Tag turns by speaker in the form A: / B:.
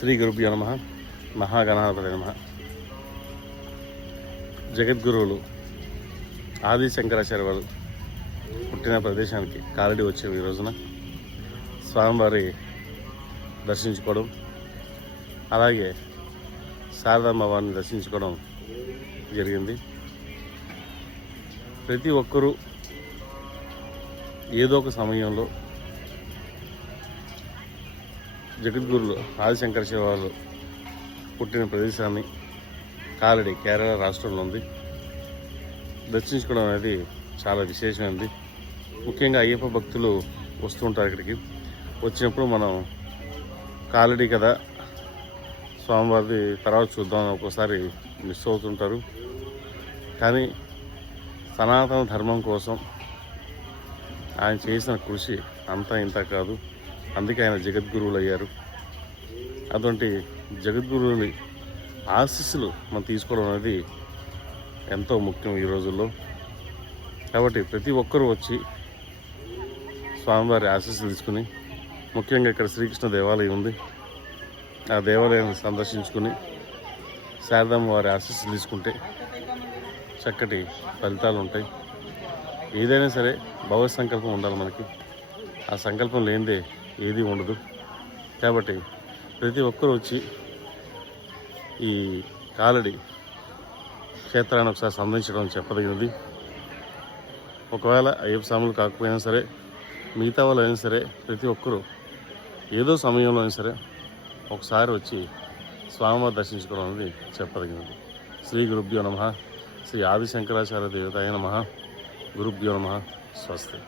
A: శ్రీ గురుభ్యో నమ. మహాగణాధిపతి నమ. జగద్గురువులు ఆది శంకరాచార్య వారు పుట్టిన ప్రదేశానికి కాలడి వచ్చే ఈ రోజున. స్వామివారి దర్శించుకోవడం అలాగే శారదామ్మ వారిని దర్శించుకోవడం జరిగింది. ప్రతి ఒక్కరూ ఏదో ఒక సమయంలో జగద్గురులు ఆదిశంకర శివాలు పుట్టిన ప్రదేశాన్ని కాలడి కేరళ రాష్ట్రంలో ఉంది. దర్శించుకోవడం అనేది చాలా విశేషమైనది ముఖ్యంగా అయ్యప్ప భక్తులు వస్తుంటారు ఇక్కడికి. వచ్చినప్పుడు మనం కాలడి కదా స్వామివారిది తర్వాత చూద్దాం అని ఒక్కోసారి మిస్ అవుతుంటారు. కానీ సనాతన ధర్మం కోసం ఆయన చేసిన కృషి అంతా ఇంత కాదు. అందుకే ఆయన జగద్గురువులు అయ్యారు అటువంటి జగద్గురువుని ఆశీస్సులు మనం తీసుకోవడం అనేది ఎంతో ముఖ్యం ఈ రోజుల్లో. కాబట్టి ప్రతి ఒక్కరూ వచ్చి స్వామివారి ఆశీస్సులు తీసుకుని ముఖ్యంగా ఇక్కడ శ్రీకృష్ణ దేవాలయం ఉంది. ఆ దేవాలయాన్ని సందర్శించుకుని శారదమ్మ వారి ఆశీస్సులు తీసుకుంటే చక్కటి ఫలితాలు ఉంటాయి. ఏదైనా సరే భవ సంకల్పం ఉండాలి మనకి. ఆ సంకల్పం లేనిదే ఏది ఉండదు. కాబట్టి ప్రతి ఒక్కరూ వచ్చి ఈ కాలడి క్షేత్రాన్ని ఒకసారి సందర్శించడం చెప్పదగినది. ఒకవేళ అయ్యప్ప స్వాములు కాకపోయినా సరే మిగతా వాళ్ళు అయినా సరే ప్రతి ఒక్కరూ ఏదో సమయంలో అయినా సరే ఒకసారి వచ్చి స్వామివారి దర్శించుకోవడం అనేది చెప్పదగినది. శ్రీ గురుభ్యో నమ. శ్రీ ఆదిశంకరాచార్య దేవతాయ నమ. గురుభ్యో నమ. స్వస్తి.